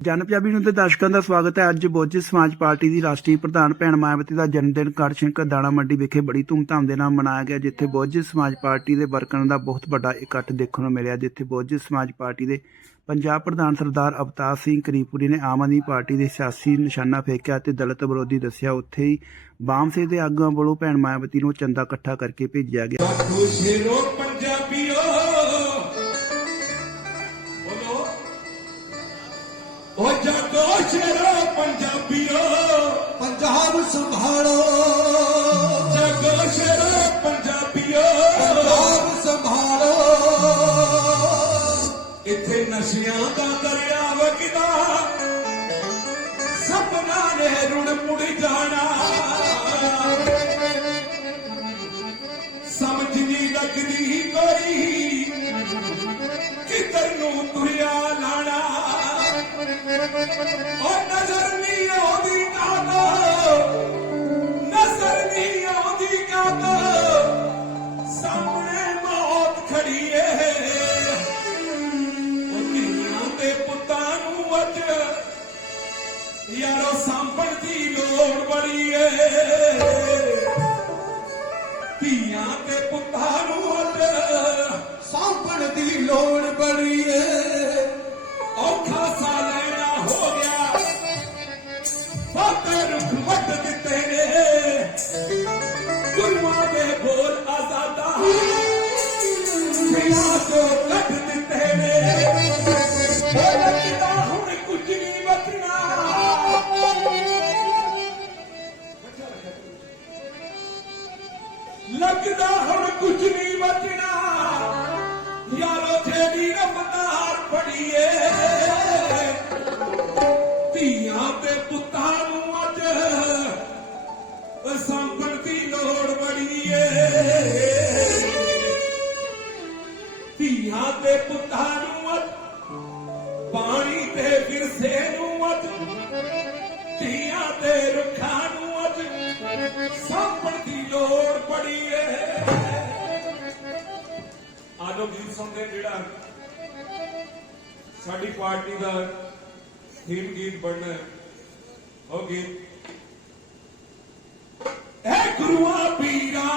ਜਨ ਪੰਜਾਬੀ ਨੂੰ ਤੇ ਦਰਸ਼ਕਾਂ ਦਾ ਸਵਾਗਤ ਹੈ। ਅੱਜ ਬੋਝੀ ਸਮਾਜ ਪਾਰਟੀ ਦੀ ਰਾਸ਼ਟਰੀ ਪ੍ਰਧਾਨ ਭੈਣ ਮਾਇਆਵਤੀ ਦਾ ਜਨਮ ਦਿਨ ਕਾਰਸ਼ੰਕਰ ਦਾਣਾ ਮੰਡੀ ਵਿਖੇ ਬੜੀ ਧੂਮਧਾਮ ਦੇ ਨਾਲ ਮਨਾਇਆ ਗਿਆ, ਜਿੱਥੇ ਬੋਝੀ ਸਮਾਜ ਪਾਰਟੀ ਦੇ ਵਰਕਰਾਂ ਦਾ ਬਹੁਤ ਵੱਡਾ ਇਕੱਠ ਦੇਖਣ ਨੂੰ ਮਿਲਿਆ, ਜਿੱਥੇ ਬੋਝੀ ਸਮਾਜ ਪਾਰਟੀ ਦੇ ਪੰਜਾਬ ਪ੍ਰਧਾਨ ਸਰਦਾਰ ਅਵਤਾਰ ਸਿੰਘ ਕਰੀਪੁਰੀ ਨੇ ਆਮ ਆਦਮੀ ਪਾਰਟੀ ਦੇ ਸਿਆਸੀ ਨਿਸ਼ਾਨਾ ਫੇਕਿਆ ਤੇ ਦਲਿਤ ਵਿਰੋਧੀ ਦੱਸਿਆ, ਉੱਥੇ ਹੀ ਵਾਮ ਸੇ ਦੇ ਆਗੂਆਂ ਵੱਲੋਂ ਭੈਣ ਮਾਇਆਵਤੀ ਨੂੰ ਚੰਦਾ ਇਕੱਠਾ ਕਰਕੇ ਭੇਜਿਆ ਗਿਆ। ਉਹ ਜਾਗੋ ਸ਼ੇਰੋ ਪੰਜਾਬੀਓ। ਪੰਜਾਬ ਸੰਭਾਲੋ। ਜਾਗੋ ਸ਼ੇਰੋ ਪੰਜਾਬੀਓ। ਪੰਜਾਬ ਸੰਭਾਲੋ। ਇੱਥੇ ਨਸ਼ਿਆਂ ਦਾ ਦਰਿਆ ਯਾਰੋ ਸਾਂਭਣ ਦੀ ਲੋੜ ਬੜੀ ਏ। ਧੀਆਂ ਤੇ ਪੁੱਤਾਂ ਨੂੰ ਅੱਜ ਸਾਂਭਣ ਦੀ ਲੋੜ ਬੜੀ ਏ। ਬਾਤੇ ਰੁੱਖ ਵੱਢ ਦਿੱਤੇ ਨੇ। ਗੁਰੂਆਂ ਦੇ ਬੋਲ ਆਜ਼ਾਦਾ ਸਿਆਂ ਤੋਂ ਕੱਢ ਦਿੱਤੇ ਨੇ। ਉਹ ਲੱਗਦਾ ਹੁਣ ਕੁਝ ਨਹੀਂ ਬਚਣਾ। ਲੱਗਦਾ ਹੁਣ ਕੁਝ ਧੀਆਂ ਤੇ ਪੁੱਤਾਂ ਨੂੰ ਅੱਜ ਪਾਣੀ ਤੇ ਵਿਰਸੇ ਨੂੰ ਅੱਜ ਧੀਆਂ ਤੇ ਰੁੱਖਾਂ ਨੂੰ ਅੱਜ ਸੰਭਲ ਦੀ ਲੋੜ ਬੜੀਏ ਆਜੋ ਗੀਤ ਸੁਣਦੇ ਜਿਹੜਾ ਸਾਡੀ ਪਾਰਟੀ ਦਾ ਥੀਮ ਗੀਤ ਬਣਨਾ ਹੈ। ਉਹ ਗੀਤ ਐ ਗੁਰੂਆਂ, ਪੀਰਾਂ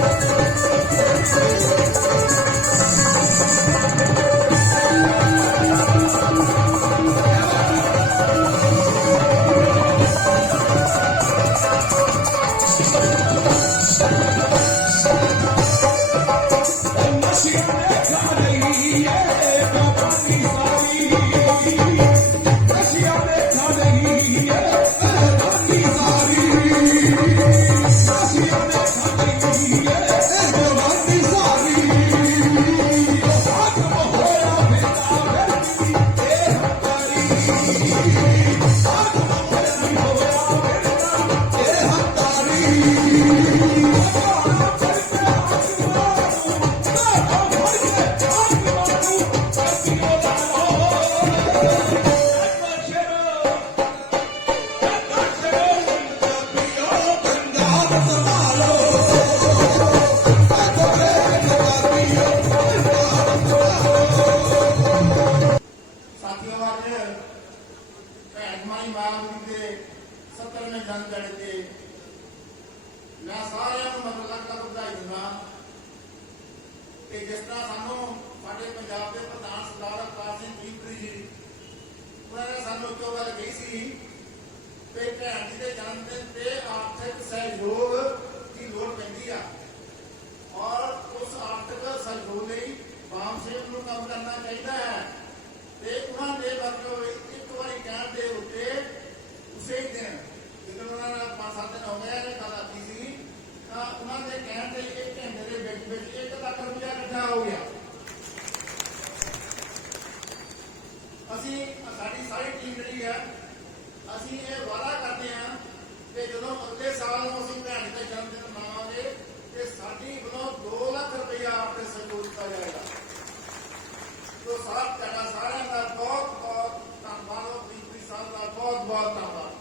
Thank you. ਸਾਡੇ ਪੰਜਾਬ ਦੇ ਪ੍ਰਧਾਨ ਸਰਦਾਰ ਅਵਤਾਰ ਸਿੰਘ ਜੀਤਰੀ ਜੀ। ਉਹਨਾਂ ਨੇ ਸਾਨੂੰ ਇੱਕੋ ਗੱਲ ਕਹੀ ਸੀ ਕਿ ਭੈਣ ਜੀ ਦੇ ਜਨਮ ਦਿਨ ਤੇ ਆਰਥਿਕ ਸਹਿਯੋਗ ਦੀ ਲੋੜ ਪੈਂਦੀ ਆ। ਔਰ ਉਸ ਆਰਥਿਕ ਸਹਿਯੋਗ ਲਈ ਬਾਮ ਸਿੰਘ ਨੂੰ ਕੰਮ ਕਰਨਾ ਚਾਹੀਦਾ ਹੈ। ਤੇ ਉਹਨਾਂ ਦੇ ਮਤਲਬ ਇੱਕ ਵਾਰੀ ਕਹਿਣ ਦੇ ਉੱਤੇ ਉਸੇ ਦਿਨ, ਜਦੋਂ ਉਹਨਾਂ ਦਾ ਪੰਜ ਸੱਤ ਦਿਨ ਹੋ ਗਏ ਨੇ ਗੱਲ ਆਤੀ ਸੀ, ਤਾਂ ਉਹਨਾਂ ਦੇ ਕਹਿਣ ਤੇ ਇੱਕ ਘੰਟੇ ਦੇ ਵਿੱਚ ਵਿੱਚ 1 ਲੱਖ ਰੁਪਇਆ ਇਕੱਠਾ ਹੋ ਗਿਆ। ਅਸੀਂ ਸਾਡੀ ਸਾਰੀ ਟੀਮ ਜਿਹੜੀ ਹੈ, ਅਸੀਂ ਇਹ ਵਾਅਦਾ ਕਰਦੇ ਹਾਂ ਕਿ ਜਦੋਂ ਅਗਲੇ ਸਾਲ ਨੂੰ ਅਸੀਂ ਭੈਣ ਦਾ ਜਨਮ ਦਿਨ ਮਨਾਵਾਂਗੇ, ਤੇ ਸਾਡੀ ਵੱਲੋਂ 2 ਲੱਖ ਰੁਪਇਆ ਆਪਣੇ ਸਹਿਯੋਗ ਦਿੱਤਾ ਜਾਏਗਾ। ਤੋ ਸਾਥ ਤੁਹਾਡਾ ਸਾਰਿਆਂ ਦਾ ਬਹੁਤ ਬਹੁਤ ਧੰਨਵਾਦ ਹੋ ਪ੍ਰੀਤੀ ਸਾਹਿਬ ਦਾ ਬਹੁਤ ਬਹੁਤ ਧੰਨਵਾਦ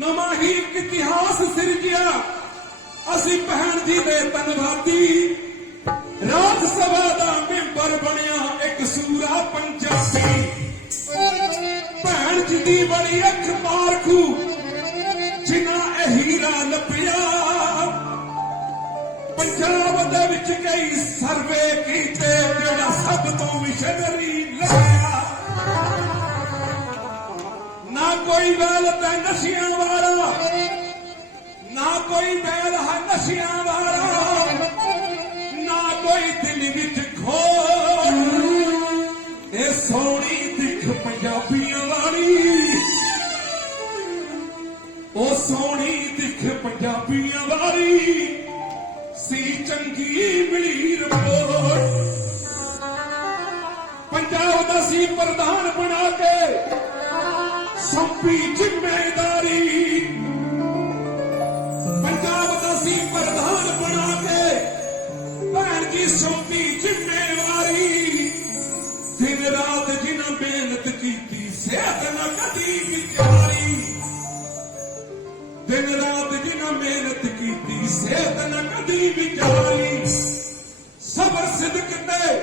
ਨਵਾਂ ਹੀ ਇੱਕ ਇਤਿਹਾਸ ਸਿਰਜਿਆ। ਅਸੀਂ ਭੈਣ ਜੀ ਦੇ ਧੰਨਵਾਦੀ। ਰਾਜ ਸਭਾ ਦਾ ਮੈਂਬਰ ਬਣਿਆ ਇੱਕ ਸੂਰਾ ਪੰਜਾਬੀ ਭੈਣ ਜੀ ਦੀ ਬੜੀ ਅੱਖ ਪਾਰਖੂ, ਜਿਨ੍ਹਾਂ ਇਹ ਹੀਰਾ ਲੱਭਿਆ। ਪੰਜਾਬ ਦੇ ਵਿੱਚ ਕਈ ਸਰਵੇ ਕੀਤੇ, ਜਿਹੜਾ ਸਭ ਤੋਂ ਮਿਸ਼ਨਰੀ ਲੱਭਿਆ। ਕੋਈ ਬੈਲ ਪੈ ਨਸ਼ਿਆਂ ਵਾਲਾ। ਨਾ ਕੋਈ ਬੈਲ ਹੈ ਨਸ਼ਿਆਂ ਵਾਲਾ। ਨਾ ਕੋਈ ਦਿਲ ਵਿੱਚ ਖੋਟ ਇਹ ਸੋਹਣੀ ਦਿੱਖ ਪੰਜਾਬੀਆਂ ਵਾਲੀ। ਉਹ ਸੋਹਣੀ ਦਿੱਖ ਪੰਜਾਬੀਆਂ ਵਾਲੀ। ਸੀ ਚੰਗੀ ਮਿਲੀ ਰਿਪੋਰਟ ਪੰਜਾਬ ਦਾ ਸੀ ਪ੍ਰਧਾਨ ਨਾ ਕਦੀ ਵਿਚਾਰੀ ਸਬਰ ਸਿਦਕ ਤੇ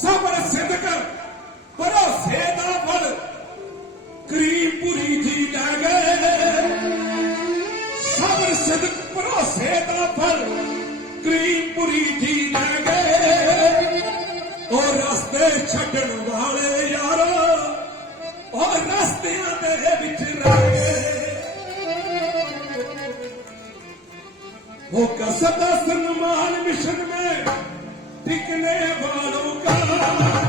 ਸਬਰ ਸਿਦਕ ਭਰੋਸੇ ਦਾ ਫਲ ਕਰੀਮਪੁਰੀ ਜੀ ਲੈ ਗਏ। ਸਬਰ ਸਿਦਕ ਭਰੋਸੇ ਦਾ ਫਲ ਕਰੀਮਪੁਰੀ ਜੀ ਲੈ ਗਏ। ਉਹ ਰਸਤੇ ਛੱਡਣ ਵਾਲੇ ਯਾਰੋ, ਉਹ ਰਸਤਿਆਂ ਦੇ ਵਿੱਚ ਰਹਿ ਗਏ वो कसदा सन्मान मिशन में टिकने वालों का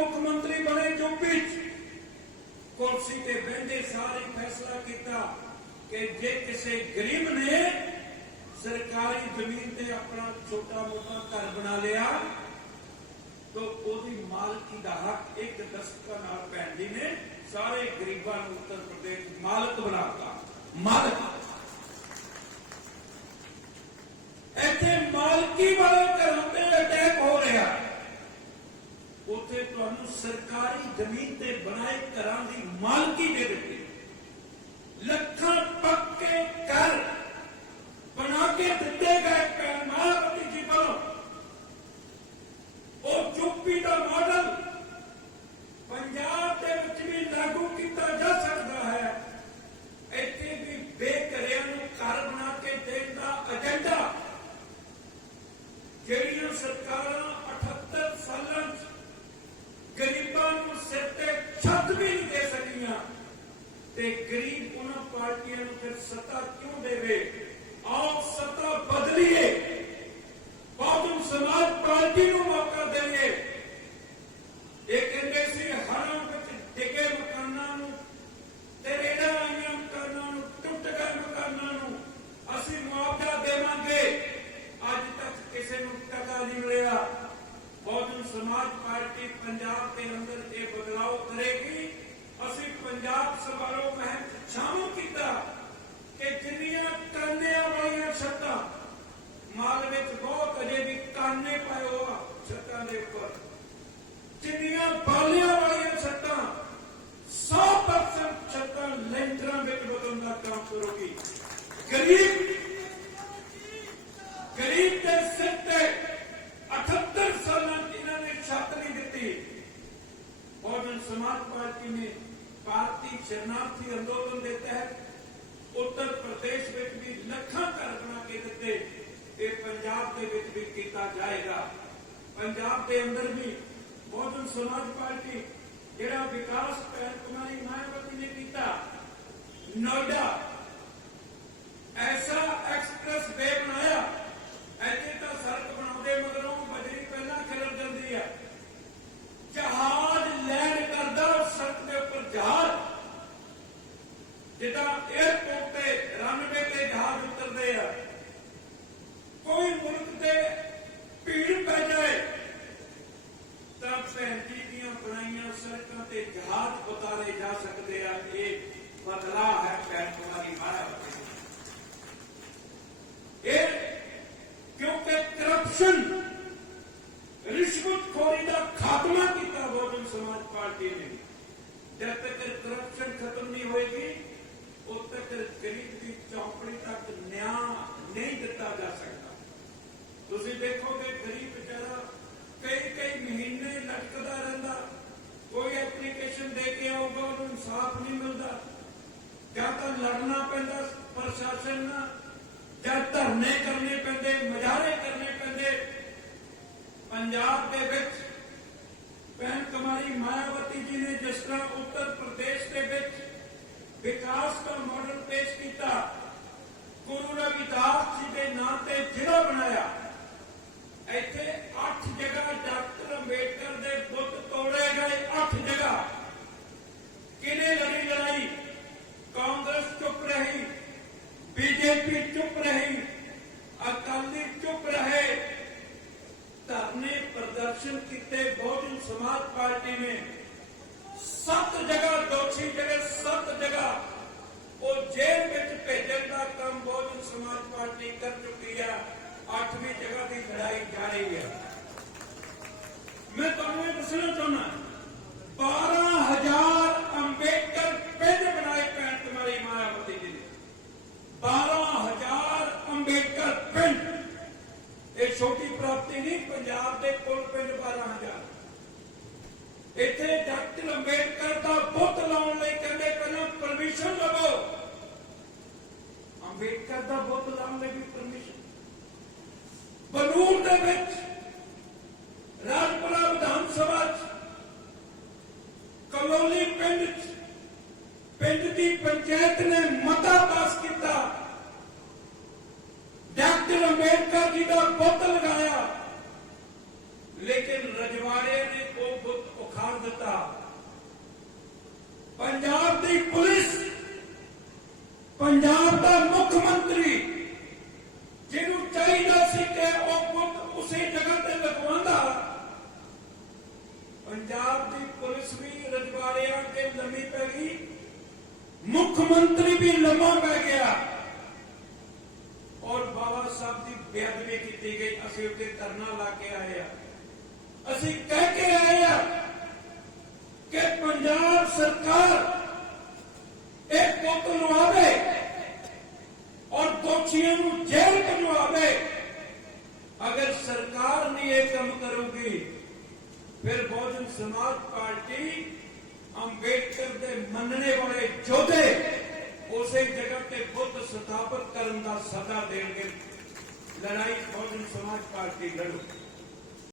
ਮੁੱਖ ਮੰਤਰੀ ਬਣੇ ਚੁੱਪੀ ਕੁਰਸੀ ਤੇ ਬੈਠੇ ਸਾਰੇ ਫੈਸਲਾ ਕੀਤਾ ਕਿ ਜੇ ਕਿਸੇ ਗਰੀਬ ਨੇ ਸਰਕਾਰੀ ਜ਼ਮੀਨ ਤੇ ਆਪਣਾ ਛੋਟਾ ਮੋਟਾ ਘਰ ਬਣਾ ਲਿਆ, ਤੋ ਉਹਦੀ ਮਾਲਕੀ ਦਾ ਹੱਕ ਇੱਕ ਦਸਤਕਾ ਨਾਲ ਪੈਂਦੀ ਨੇ ਸਾਰੇ ਗਰੀਬਾਂ ਨੂੰ ਉੱਤਰ ਪ੍ਰਦੇਸ਼ ਮਾਲਕ ਬਣਾਤਾ ਮਾਲਕ। ਇੱਥੇ ਮਾਲਕੀ ਵਾਲੇ ਘਰਾਂ ਤੇ ਅਟੈਕ ਸਰਕਾਰੀ ਜ਼ਮੀਨ ਤੇ ਬਣਾਏ ਘਰਾਂ ਦੀ ਮਾਂ ਰਿਸ਼ਵਤਖੋਰੀ ਦਾ ਖਾਤਮਾ ਕੀਤਾ ਬਹੁਜਨ ਸਮਾਜ ਪਾਰਟੀ ਨੇ ਜਦ ਤੱਕ ਕਰਪਸ਼ਨ ਖਤਮ ਨਹੀਂ ਹੋਏਗੀ, ਉਦ ਤੱਕ ਗਰੀਬ ਦੀ ਚੌਂਪੜੀ ਤੱਕ ਨਿਆਂ ਨਹੀਂ ਦਿੱਤਾ ਜਾ ਸਕਦਾ। ਤੁਸੀਂ ਦੇਖੋਗੇ ਗਰੀਬ ਵਿਚਾਰਾ ਕਈ ਕਈ ਮਹੀਨੇ ਲਟਕਦਾ ਰਹਿੰਦਾ। ਕੋਈ ਐਪਲੀਕੇਸ਼ਨ ਦੇ ਕੇ ਆਊਗਾ, ਉਹਨੂੰ ਇਨਸਾਫ ਨਹੀਂ ਮਿਲਦਾ। ਜਾਂ ਤਾਂ ਲੜਨਾ ਪੈਂਦਾ ਪ੍ਰਸ਼ਾਸਨ ਨਾਲ, ਜਾਂ ਧਰਨੇ ਕਰਨੇ ਪੈਂਦੇ ਮੁਜ਼ਾਹਰੇ ਕਰਨੇ ਪੈਂਦੇ। ਪੰਜਾਬ ਦੇ ਵਿੱਚ ਭੈਣ ਕੁਮਾਰੀ ਮਾਇਆਵਤੀ ਜੀ ਨੇ ਜਿਸ ਤਰ੍ਹਾਂ ਉੱਤਰ ਪ੍ਰਦੇਸ਼ ਦੇ ਵਿੱਚ ਵਿਕਾਸ ਦਾ ਮਾਡਲ ਪੇਸ਼ ਕੀਤਾ ਗੁਰੂ ਰਵਿਦਾਸ ਜੀ ਦੇ ਨਾਂ ਤੇ ਜ਼ਿਲ੍ਹਾ ਬਣਾਇਆ ਇੱਥੇ 8 ਜਗ੍ਹਾ ਡਾਕਟਰ ਅੰਬੇਡਕਰ ਦੇ ਬੁੱਤ ਤੋੜੇ ਗਏ 8 ਜਗ੍ਹਾ ਕਿਨੇ ਲੜੀ ਲੜਾਈ ਕਾਂਗਰਸ ਚੁੱਪ ਰਹੀ ਬੀਜੇਪੀ ਚੁੱਪ ਰਹੀ ਅਕਾਲੀ ਚੁੱਪ ਰਹੇ ਧਰਨੇ ਪ੍ਰਦਰਸ਼ਨ ਕੀਤੇ ਬਹੁਜਨ ਸਮਾਜ ਪਾਰਟੀ ਨੇ। ਸੱਤ ਜਗ੍ਹਾ ਦੋਸ਼ੀ ਜਿਹੜੇ ਸੱਤ ਜਗ੍ਹਾ ਉਹ ਜੇਲ੍ਹ ਵਿੱਚ ਭੇਜਣ ਦਾ ਕੰਮ ਬਹੁਜਨ ਸਮਾਜ ਪਾਰਟੀ ਕਰ ਚੁੱਕੀ ਆ। ਅੱਠਵੀਂ ਜਗ੍ਹਾ ਦੀ ਲੜਾਈ ਜਾਰੀ ਹੈ ਮੈਂ ਤੁਹਾਨੂੰ ਇਹ ਦੱਸਣਾ ਚਾਹੁੰਦਾ 12000 ਅੰਬੇਡਕਰ ਪਿੰਡ ਬਣਾਏ ਭੈਣ ਕੁਮਾਰੀ ਮਾਇਆਵਤੀ ਜੀ ਨੇ 12000 ਅੰਬੇਡਕਰ ਪਿੰਡ ਇਹ ਛੋਟੀ ਪ੍ਰਾਪਤੀ ਨਹੀਂ ਪੰਜਾਬ ਦੇ ਕੁੱਲ ਪਿੰਡ 12000 ਇੱਥੇ ਡਾਕਟਰ ਅੰਬੇਡਕਰ ਦਾ ਬੁੱਤ ਲਾਉਣ ਲਈ ਕਹਿੰਦੇ ਪਹਿਲਾਂ ਪਰਮਿਸ਼ਨ ਲਵੋ ਅੰਬੇਡਕਰ ਦਾ ਬੁੱਤ ਲਾਉਣ ਲਈ ਵੀ ਪਰਮਿਸ਼ਨ ਬਨੂਰ ਦੇ ਵਿੱਚ ਰਾਜਪੁਰਾ ਵਿਧਾਨ ਸਭਾ ਚ ਕਲੋਨੀ ਪਿੰਡ ਚ ਪਿੰਡ ਦੀ ਪੰਚਾਇਤ ਨੇ ਮਤਾ ਪਾਸ ਕੀਤਾ ਡਾਕਟਰ ਅੰਬੇਡਕਰ ਜੀ ਦਾ ਬੁੱਤ ਲਗਾਇਆ ਲੇਕਿਨ ਰਜਵਾੜੇ ਨੇ ਉਹ ਬੁੱਤ ਉਖਾੜ ਦਿੱਤਾ ਪੰਜਾਬ ਦੀ ਪੁਲਿਸ ਪੰਜਾਬ ਦਾ ਮੁੱਖ ਮੰਤਰੀ ਜਿਹਨੂੰ ਚਾਹੀਦਾ ਸੀ ਕਿ ਉਹ ਬੁੱਤ ਉਸੇ ਜਗ੍ਹਾ ਤੇ ਲਗਵਾਉਂਦਾ ਪੰਜਾਬ ਦੀ ਪੁਲਿਸ ਵੀ ਰਜਵਾੜਿਆਂ ਤੇ ਲੰਮੀ ਪੈ ਗਈ ਮੁੱਖ ਮੰਤਰੀ ਵੀ ਲੰਮਾ ਪੈ ਗਿਆ ਔਰ ਬਾਬਾ ਸਾਹਿਬ ਦੀ ਬੇਅਦਬੀ ਕੀਤੀ ਗਈ ਅਸੀਂ ਉੱਤੇ ਧਰਨਾ ਲਾ ਕੇ ਆਏ ਆ ਅਸੀਂ ਕਹਿ ਕੇ ਆਏ ਆ ਕਿ ਪੰਜਾਬ ਸਰਕਾਰ ਇਹ ਪੁੱਤ ਲਵਾਵੇ ਔਰ ਦੋਸ਼ੀਆਂ ਨੂੰ ਜੇਲ੍ਹ ਭਜਵਾਵੇ ਅਗਰ ਸਰਕਾਰ ਨਹੀਂ ਇਹ ਕੰਮ ਅੰਬੇਡਕਰ ਦੇ ਮੰਨਣੇ ਵਾਲੇ ਯੋਧੇ ਉਸੇ ਜਗ੍ਹਾ ਤੇ ਬੁੱਧ ਸਥਾਪਿਤ ਕਰਨ ਦਾ ਸੱਦਾ ਦੇਣਗੇ। ਲੜਾਈ ਬਹੁਜਨ ਸਮਾਜ ਪਾਰਟੀ ਲੜੂ।